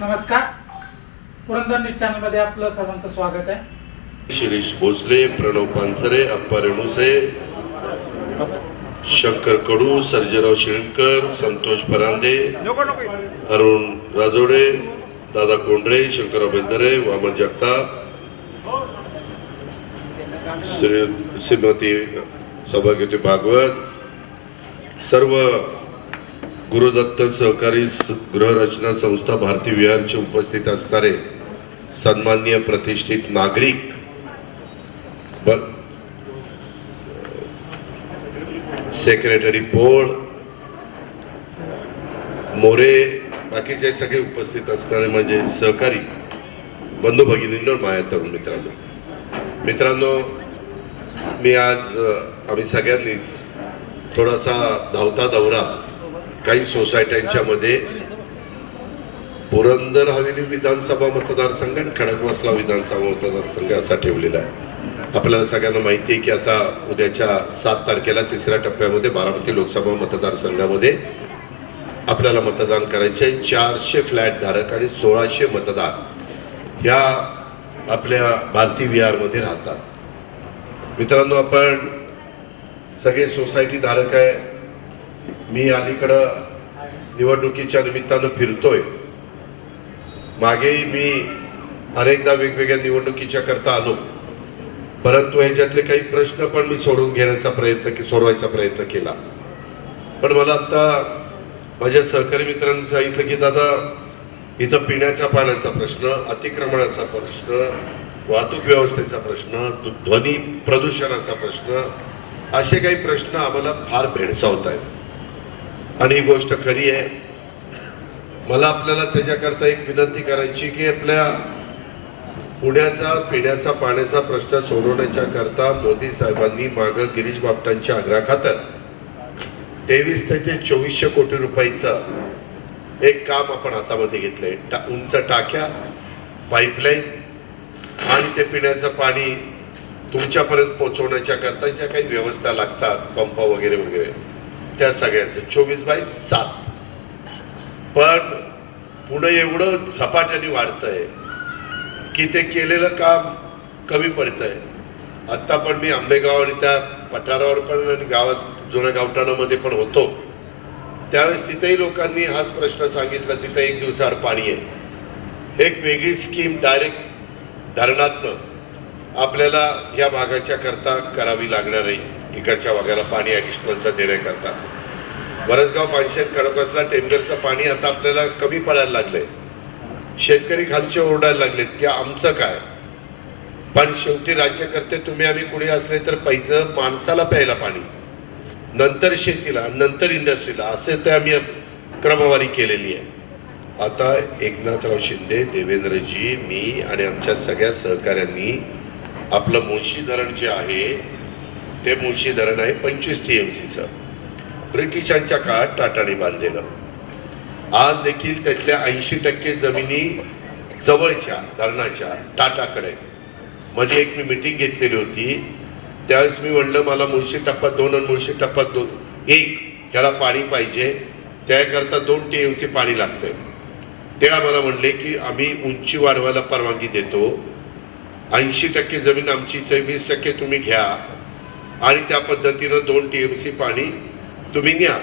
नमस्कार. पुरंदर न्यूज चॅनलमध्ये आपलं सर्वांचं स्वागत आहे. शिरीष भोसले प्रणव पानसरे अप्पा रेणुसे शंकर कडू सर्जेराव शिळकर संतोष परांदे अरुण राजोडे दादा कोंडरे शंकरराव बेलदरे वामन जगताप श्री- श्रीमती सभागती भागवत सर्व गुरुदत्त सहकारी गृहरचना संस्था भारती विहारचे उपस्थित असणारे सन्माननीय प्रतिष्ठित नागरिक ब- सेक्रेटरी पोळ मोरे बाकीचे सगळे उपस्थित असणारे म्हणजे सहकारी बंधू भगिनींनो माया तरुण मित्रांनो. मित्रांनो मी आज आम्ही सगळ्यांनीच थोडासा धावता दौरा काही सोसायट्यांच्या मध्ये पुरंदर हवेली विधानसभा मतदारसंघ आणि खडकवासला विधानसभा मतदारसंघ असा ठेवलेला आहे. आपल्याला सगळ्यांना माहिती आहे की आता उद्याच्या सात तारखेला तिसऱ्या टप्प्यामध्ये बारामती लोकसभा मतदारसंघामध्ये आपल्याला मतदान करायचे चारशे फ्लॅट धारक आणि सोळाशे मतदार ह्या आपल्या भारती विहारमध्ये राहतात. मित्रांनो आपण सगळे सोसायटी धारक आहे. मी अलीकडं निवडणुकीच्या निमित्तानं फिरतोय. मागेही मी अनेकदा वेगवेगळ्या निवडणुकीच्या करता आलो. परंतु ह्याच्यातले काही प्रश्न पण मी सोडून घेण्याचा प्रयत्न के- सोडवायचा प्रयत्न केला. पण मला आता माझ्या सहकारी मित्रांनी सांगितलं की दादा इथं पिण्याच्या पाण्याचा प्रश्न अतिक्रमणाचा प्रश्न वाहतूक व्यवस्थेचा प्रश्न ध्वनी प्रदूषणाचा प्रश्न असे काही प्रश्न आम्हाला फार भेडसावत आहेत. आणि ही गोष्ट खरी आहे. मला आपल्याला त्याच्याकरता एक विनंती करायची की आपल्या पुण्याचा पिण्याचा पाण्याचा प्रश्न सोडवण्याच्या करता मोदी साहेबांनी माग गिरीश बापटांच्या आग्रहाखातर तेवीस ते चोवीसशे कोटी रुपयाचं एक काम आपण हातामध्ये घेतलंय. टा उंच टाक्या पाईपलाईन आणि ते पिण्याचं पाणी तुमच्यापर्यंत पोहोचवण्याच्या करता ज्या काही व्यवस्था लागतात पंप वगैरे वगैरे. त्या सगळ्याचं. चोवीस बाय सात. पण पुढं एवढं झपाट्याने वाढतंय की ते केलेलं काम कमी पडतंय. आत्ता पण मी आंबेगाव आणि त्या पठारावर पण आणि गावात जुन्या गावठाणामध्ये पण होतो. त्यावेळेस तिथेही लोकांनी हाच प्रश्न सांगितला तिथे एक दिवसाआड पाणी आहे. एक वेगळी स्कीम डायरेक्ट धरणातनं आपल्याला या भागाच्या करता करावी लागणार आहे. इकडच्या भागाला पाणी ॲडिशनलचा देण्याकरता वरसगाव पानशेत खडकवासला टेमघरचं पाणी आता आपल्याला कमी पडायला लागलंय. शेतकरी खालचे ओरडायला लागलेत की आमचं काय? पण शेवटी राज्यकर्ते तुम्ही आम्ही कुणी असले तर पहिलं माणसाला प्यायला पाणी. नंतर शेतीला नंतर इंडस्ट्रीला असे तर आम्ही क्रमवारी केलेली आहे. आता एकनाथराव शिंदे देवेंद्रजी मी आणि आमच्या सगळ्या सहकाऱ्यांनी आपलं मुळशी धरण जे आहे ते मुळशी धरण आहे पंचवीस टी एम सीचं ब्रिटिशांच्या काळात टाटाने बांधलेलं. आज देखील त्यातल्या ऐंशी टक्के जमिनी जवळच्या धरणाच्या टाटाकडे. मध्ये एक मी मिटिंग घेतलेली होती. त्यावेळेस मी म्हणलं मला मुळशी टप्पा दोन आणि मुळशी टप्पा दोन एक ह्याला पाणी पाहिजे. त्याकरता दोन टी एम सी पाणी लागतंय. तेव्हा मला म्हणले की आम्ही उंची वाढवायला परवानगी देतो. ऐंशी टक्के जमीन आमची वीस टक्के तुम्ही घ्या. आणि त्या पद्धतीनं दोन टी एम सी पाणी तुम्ही न्या.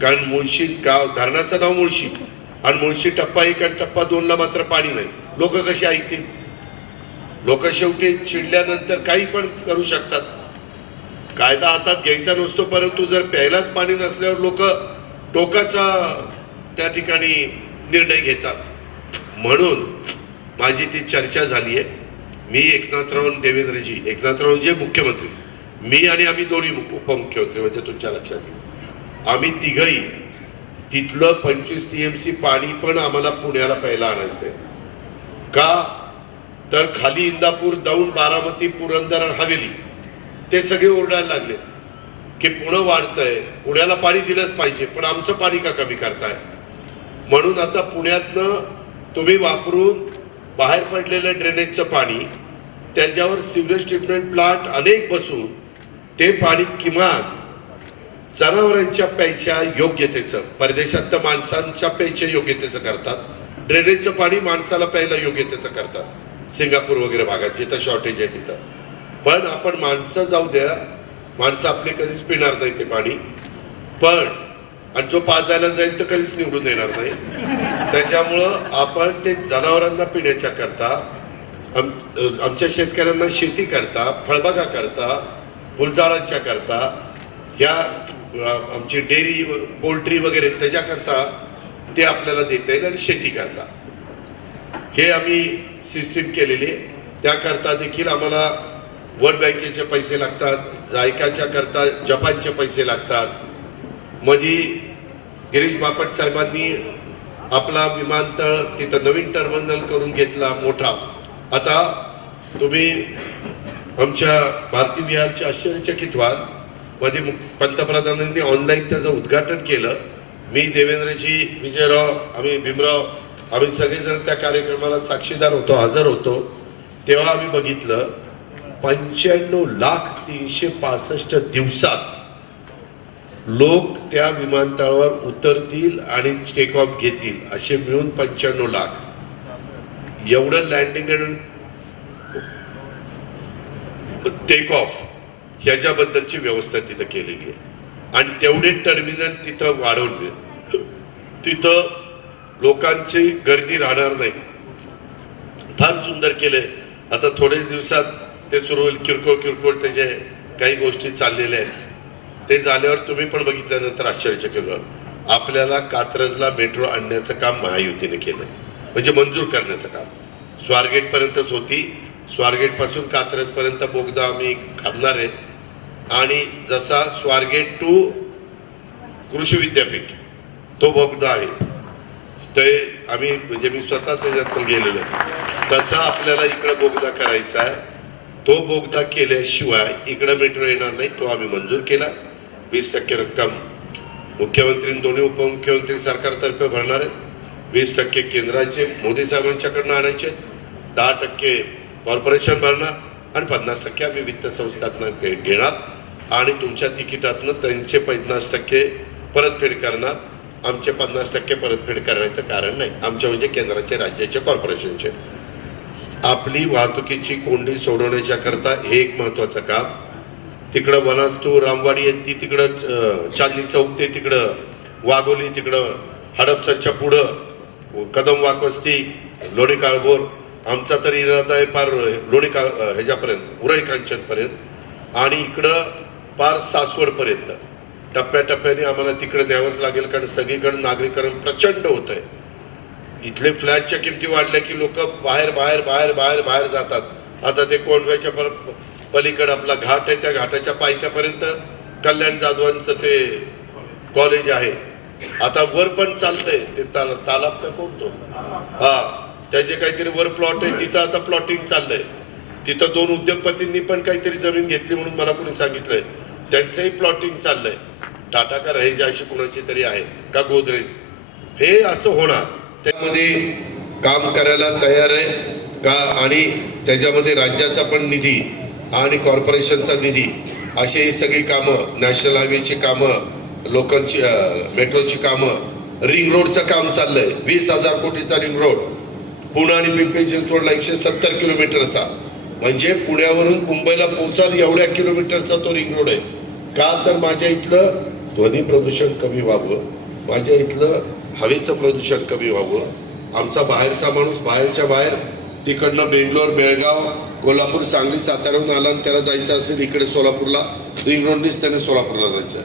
कारण मुळशी गाव धरणाचं नाव मुळशी. आणि मुळशी टप्पा एक आणि टप्पा दोनला मात्र पाणी नाही. लोक कशी ऐकतील? लोक शेवटी चिडल्यानंतर काही पण करू शकतात. कायदा हातात घ्यायचा नसतो परंतु जर प्यायलाच पाणी नसल्यावर लोक टोकाचा त्या ठिकाणी निर्णय घेतात. म्हणून माझी ती चर्चा झाली आहे मी एकनाथराव देवेंद्रजी एकनाथराव जे मुख्यमंत्री. मी आणि आम्ही दोन्ही उपमुख्यमंत्री म्हणजे तुमच्या लक्षात येईल. आम्ही तिघही तिथलं पंचवीस टी एम सी पाणी पण आम्हाला पुण्याला प्यायला आणायचंय. का? तर खाली इंदापूर दौंड बारामती पुरंदर आणि हवेली ते सगळे ओरडायला लागले की पुणं वाढतंय पुण्याला पाणी दिलंच पाहिजे पण आमचं पाणी का कमी करताय? म्हणून आता पुण्यातनं तुम्ही वापरून बाहेर पडलेलं ड्रेनेजचं पाणी त्याच्यावर सिवरेज ट्रीटमेंट प्लांट अनेक बसून ते पाणी किमान जनावरांच्या प्यायच्या योग्यतेचं परदेशात तर माणसांच्या प्यायच्या योग्यतेचं करतात. ड्रेनेजचं पाणी माणसाला प्यायला योग्यतेचं करतात. सिंगापूर वगैरे भागात जिथं शॉर्टेज आहे तिथं. पण आपण माणसं जाऊ द्या. माणसं आपले कधीच पिणार नाही ते पाणी. पण आणि जो पाजायला जाईल तर कधीच निवडून येणार नाही. त्याच्यामुळं आपण ते जनावरांना पिण्याच्या करता आमच्या शेतकऱ्यांना शेती करता फळबागा करता फुलझाडांच्या करता ह्या आमची डेअरी पोल्ट्री वगैरे त्याच्याकरता ते आपल्याला देता येईल आणि शेती करता. हे आम्ही सिस्टीम केलेली. आहे त्याकरता देखील आम्हाला वर्ल्ड बँकेचे पैसे लागतात जायकाच्या करता जपानचे पैसे लागतात. मधी गिरीश बापट साहेबांनी आपला विमानतळ तिथं नवीन टर्मिनल करून घेतला मोठा. आता तुम्ही आमच्या भारती विहारचे आश्चर्यचकित व्हाल मध्ये पंतप्रधानांनी ऑनलाईन त्याचं उद्घाटन केलं. मी देवेंद्रजी विजयराव आम्ही भीमराव आम्ही सगळेजण त्या कार्यक्रमाला साक्षीदार होतो हजर होतो. तेव्हा आम्ही बघितलं पंच्याण्णव लाख तीनशे पासष्ट दिवसात लोक त्या विमानतळावर उतरतील आणि टेक ऑफ घेतील असे मिळून पंच्याण्णव लाख. एवढं लँडिंग आणि टेक ऑफ ह्याच्याबद्दलची व्यवस्था तिथं केलेली आहे. आणि तेवढे टर्मिनल तिथं वाढवले. तिथं लोकांची गर्दी राहणार नाही. फार सुंदर केले आता थोडेच दिवसात ते सुरू होईल. किरकोळ किरकोळ त्याचे काही गोष्टी चाललेल्या आहेत ते झाल्यावर तुम्ही पण बघितल्यानंतर आश्चर्यचकित व्हाल आपल्याला कात्रजला मेट्रो आणण्याचं काम महायुतीने केलं म्हणजे मंजूर करण्याचं काम. स्वारगेटपर्यंतच होती. स्वारगेटपासून कात्रजपर्यंत बोगदा आम्ही खांबणार आहे आणि जसा स्वारगेट टू कृषी विद्यापीठ तो बोगदा आहे. ते आम्ही म्हणजे मी स्वतः त्याच्यातून गेलेलो आहे. तसा आपल्याला इकडं बोगदा करायचा आहे. तो बोगदा केल्याशिवाय इकडं मेट्रो येणार नाही तो आम्ही मंजूर केला. वीस टक्के रक्कम मुख्यमंत्री दोन्ही उपमुख्यमंत्री सरकारतर्फे भरणार आहेत. वीस टक्के केंद्राचे मोदी साहेबांच्याकडनं आणायचे दहा टक्के कॉर्पोरेशन भरणार आणि पन्नास टक्के आम्ही वित्त संस्थातनं घेणार आणि तुमच्या तिकिटातनं त्यांचे पन्नास टक्के परतफेड करणार. आमचे पन्नास टक्के परतफेड करायचं कारण नाही. आमच्या म्हणजे केंद्राचे राज्याचे कॉर्पोरेशनचे. आपली वाहतुकीची कोंडी सोडवण्याच्या करता हे एक महत्वाचं काम. तिकडं वनास्तू रामवाडी आहे ती तिकडं चांदणी चौक ते तिकडं वाघोली तिकडं हडपसरच्या पुढं कदम वाकवस्ती लोणी काळभोर आमचा तर इरादा आहे पार लोणी का ह्याच्यापर्यंत उरई कांचनपर्यंत. आणि इकडं पार सासवडपर्यंत. टप्प्याटप्प्याने आम्हाला तिकडे द्यावंच लागेल कारण सगळीकडे नागरीकरण प्रचंड होत आहे इथले फ्लॅटच्या किमती वाढल्या की लोक बाहेर बाहेर बाहेर बाहेर बाहेर जातात. आता ते कोंडव्याच्या पर पलीकडे आपला घाट आहे त्या घाटाच्या पायथ्यापर्यंत कल्याण जाधवांचं ते कॉलेज आहे. आता वर पण चालतंय ते ताल तालाब का कोणतो? हा. त्याचे काहीतरी वर प्लॉट आहे तिथं आता प्लॉटिंग चाललंय. तिथं दोन उद्योगपतींनी पण काहीतरी जमीन घेतली म्हणून मला कोणी सांगितलंय. त्यांचंही प्लॉटिंग चाललंय. टाटा का रहेजा अशी कोणाची तरी आहे का गोदरेज? हे असं होणार. त्यामध्ये काम करायला तयार आहे का आणि त्याच्यामध्ये राज्याचा पण निधी आणि कॉर्पोरेशनचा निधी अशी ही सगळी कामं नॅशनल हायवेची कामं लोकलची मेट्रोची कामं रिंग रोडचं काम चाललंय. वीस हजार कोटीचा रिंग रोड पुणे आणि पिंपरी चिंचवडला एकशे सत्तर किलोमीटरचा. म्हणजे पुण्यावरून मुंबईला पोहोचाल एवढ्या किलोमीटरचा तो रिंग रोड आहे. का तर माझ्या इथलं ध्वनी प्रदूषण कमी व्हावं माझ्या इथलं हवेचं प्रदूषण कमी व्हावं. आमचा बाहेरचा माणूस बाहेरच्या बाहेर तिकडनं बेंगलोर बेळगाव कोल्हापूर सांगली साताऱ्याहून आला आणि त्याला जायचं असेल इकडे सोलापूरला रिंग रोडनीच त्याने सोलापूरला जायचं.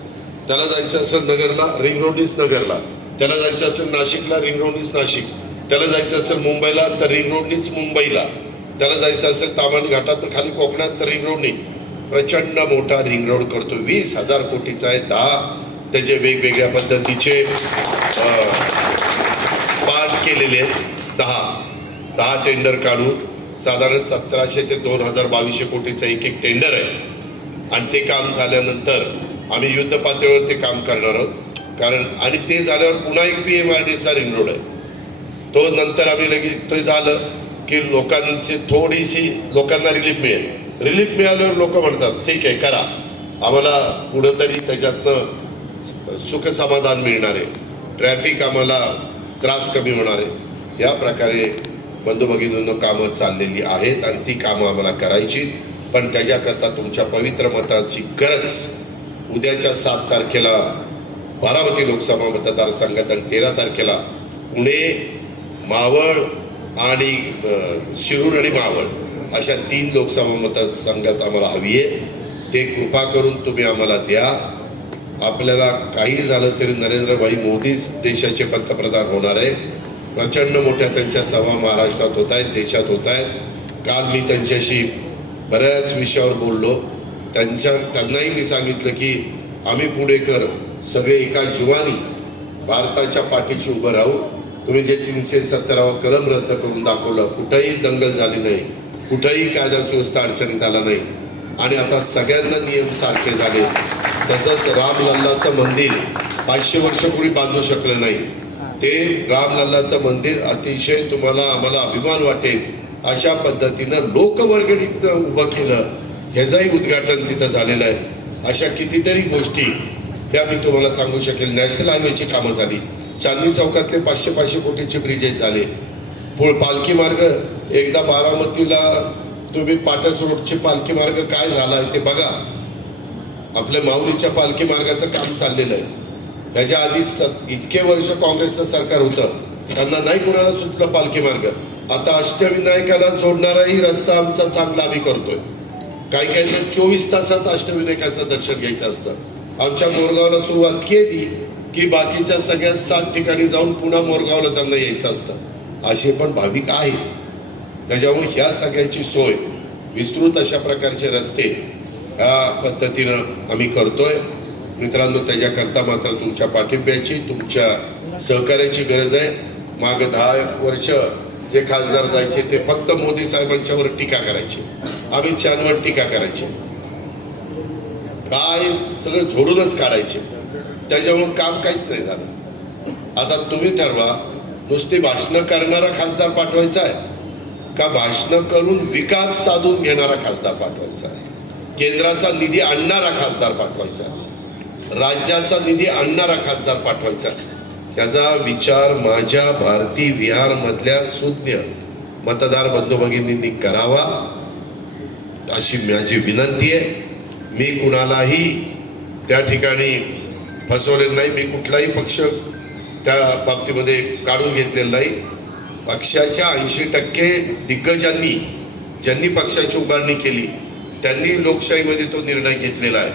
त्याला जायचं असेल नगरला रिंग रोडनीच नगरला. त्याला जायचं असेल नाशिकला रिंग रोडनीच नाशिक. त्याला जायचं असेल मुंबईला तर रिंग रोडनीच मुंबईला. त्याला जायचं असेल तामण घाटातून खाली कोकणात तर रिंग रोडनीच प्रचंड मोठा रिंग रोड करतो. वीस हजार कोटीचा आहे दहा. त्याचे वेगवेगळ्या पद्धतीचे पार्ट केलेले आहेत. दहा. दहा टेंडर काढून साधारण सतराशे ते दोन हजार बावीसशे कोटीचं एक एक टेंडर आहे. आणि ते काम झाल्यानंतर आम्ही युद्ध पातळीवर ते काम करणार आहोत. कारण आणि ते झाल्यावर पुन्हा एक पी एम आर डीचा रिंग रोड आहे. तो नंतर आम्ही लगेच ते झालं की लोकांची थोडीशी लोकांना रिलीफ मिळेल. रिलीफ मिळाल्यावर लोक म्हणतात ठीक आहे करा. आम्हाला पुढं तरी त्याच्यातनं सुख समाधान मिळणार आहे. ट्रॅफिक आम्हाला त्रास कमी होणार आहे. या प्रकारे बंधू भगिनींनो कामं चाललेली आहेत आणि ती कामं आम्हाला करायची. पण त्याच्याकरता तुमच्या पवित्र मताची गरज उद्याच्या सात तारखेला बारामती लोकसभा मतदारसंघात आणि तेरा तारखेला पुणे मावळ आणि शिरूर आणि मावळ अशा तीन लोकसभा मतदारसंघात आम्हाला हवी आहे. ते कृपा करून तुम्ही आम्हाला द्या. आपल्याला काही झालं तरी नरेंद्रभाई मोदीच देशाचे पंतप्रधान होणार आहे. प्रचंड मोठ्या त्यांच्या सभा महाराष्ट्रात होत आहेत देशात होत आहेत. काल मी त्यांच्याशी बऱ्याच विषयावर बोललो. त्यांच्या त्यांनाही मी सांगितलं की आम्ही पुढेकर सगळे एका जीवानी भारताच्या पाठीशी उभं राहू. तुम्ही जे तीनशे सत्तरावा कलम रद्द करून दाखवलं कुठंही दंगल झाली नाही कुठंही कायदा सुव्यवस्था अडचणीत आला नाही आणि आता सगळ्यांना नियम सारखे झाले तसंच रामलल्लाचं मंदिर पाचशे वर्षापूर्वी बांधू शकलं नाही. ते रामलल्लाचं मंदिर अतिशय तुम्हाला आम्हाला अभिमान वाटेल अशा पद्धतीनं लोकवर्गणीत उभं केलं ह्याचंही उद्घाटन तिथं झालेलं आहे. अशा कितीतरी गोष्टी ह्या मी तुम्हाला सांगू शकेल. नॅशनल हायवेची कामं झाली. चांदणी चौकातले पाचशे पाचशे कोटीचे ब्रिजेस झाले पुढ पालखी मार्ग एकदा बारामतीला तुम्ही पाटस रोडचे पालखी मार्ग काय झाला आहे ते बघा. आपल्या माऊलीच्या पालखी मार्गाचं काम चाललेलं आहे. त्याच्या आधी इतके वर्ष काँग्रेसचं सरकार होतं. त्यांना नाही कुणाला सुचलं पालखी मार्ग. आता अष्टविनायकाला जोडणाराही रस्ता आमचा चांगला आम्ही करतोय. काही काही चोवीस तासात अष्टविनायकाचं दर्शन घ्यायचं असतं. आमच्या मोरगावला सुरुवात केली. की बाकीच्या सगळ्या सात ठिकाणी जाऊन पुन्हा मोरगावला त्यांना यायचं असतं. असे पण भाविक आहेत. त्याच्यामुळे ह्या सगळ्याची सोय विस्तृत अशा प्रकारचे रस्ते ह्या पद्धतीनं आम्ही करतोय. मित्रांनो त्याच्याकरता मात्र तुमच्या पाठिंब्याची तुमच्या सहकार्याची गरज आहे. माग दहा वर्ष जे खासदार जायचे ते फक्त मोदी साहेबांच्यावर टीका करायचे. अमित शहावर टीका करायची. काय सगळं झोडूनच काढायचे. त्याच्यामुळं काम काहीच नाही झालं. आता तुम्ही ठरवा नुसती भाषणं करणारा खासदार पाठवायचा आहे का भाषणं करून विकास साधून घेणारा खासदार पाठवायचा आहे? केंद्राचा निधी आणणारा खासदार पाठवायचा आहे. राज्याचा निधी आणणारा खासदार पाठवायचा त्याचा विचार माझ्या भारती विहारमधल्या सुज्ञ मतदार बंधू भगिनींनी करावा अशी माझी विनंती आहे. मी कुणालाही त्या ठिकाणी फसवलेलं नाही. मी कुठलाही पक्ष त्या बाबतीमध्ये काढून घेतलेला नाही. पक्षाच्या ऐंशी टक्के दिग्गजांनी ज्यांनी पक्षाची उभारणी केली त्यांनी लोकशाहीमध्ये तो निर्णय घेतलेला आहे.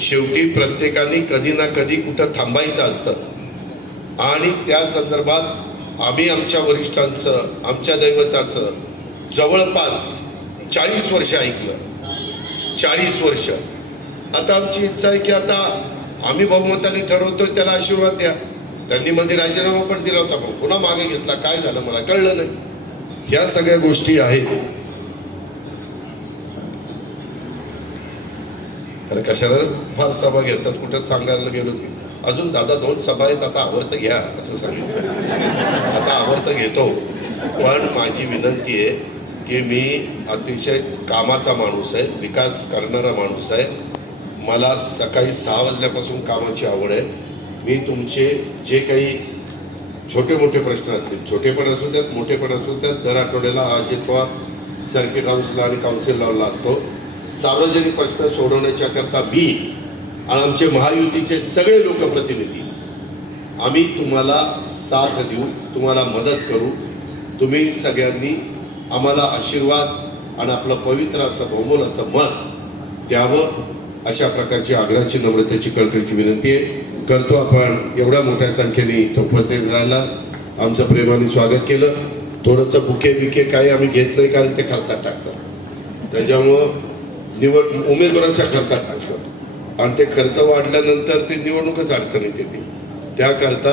शेवटी प्रत्येकाने कधी ना कधी कुठं थांबायचं असतं. आणि त्या संदर्भात आम्ही आमच्या वरिष्ठांचं आमच्या दैवताचं जवळपास चाळीस वर्ष ऐकलं. चाळीस वर्ष. आता आमची इच्छा आहे की आता आम्ही बहुमताने ठरवतो त्याला आशीर्वाद द्या. त्यांनी मध्ये राजीनामा पण दिला होता पण पुन्हा मागे घेतला. काय झालं मला कळलं नाही. ह्या सगळ्या गोष्टी आहेत. अरे कशाला फार सभा घेतात? कुठं सांगायला गेलो की अजून दादा दोन सभा आहेत आता आवर्त घ्या असं सांगितलं आता आवर्त घेतो. पण माझी विनंती आहे की मी अतिशय कामाचा माणूस आहे विकास करणारा माणूस आहे. मला सकाळी सहा वाजल्यापासून कामाची आवड आहे. मी तुमचे जे काही छोटे मोठे प्रश्न असतील छोटे पण असू द्यात मोठे पण असू द्यात दर आठवड्याला अजित पवार सर्किट हाऊसला आणि काउन्सिल लावला असतो. सार्वजनिक प्रश्न सोडवण्याच्याकरता मी आणि आमचे महायुतीचे सगळे लोकप्रतिनिधी आम्ही तुम्हाला साथ देऊ तुम्हाला मदत करू. तुम्ही सगळ्यांनी आम्हाला आशीर्वाद आणि आपलं पवित्र असं बहुमोल असं मत द्यावं. अशा प्रकारची आग्रहाची नम्रतेची कळकळीची विनंती आहे. करतो आपण एवढ्या मोठ्या संख्येने इथं उपस्थित राहिला आमचं प्रेमाने स्वागत केलं. थोडंसं बुके बिके काही आम्ही घेत नाही कारण ते खर्चात टाकतात. त्याच्यामुळं निवड उमेदवारांच्या खर्चात टाकतात. आणि ते खर्च वाढल्यानंतर ते निवडणूकच अडचणीत येते त्याकरता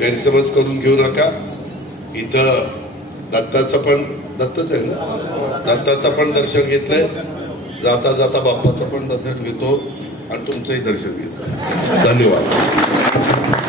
गैरसमज करून घेऊ नका. इथं दत्ताचं पण दत्तच आहे ना? दत्ताचं पण दर्शन घेतलंय. जाता जाता बाप्पाचं पण दर्शन घेतो आणि तुमचंही दर्शन घेतो. धन्यवाद.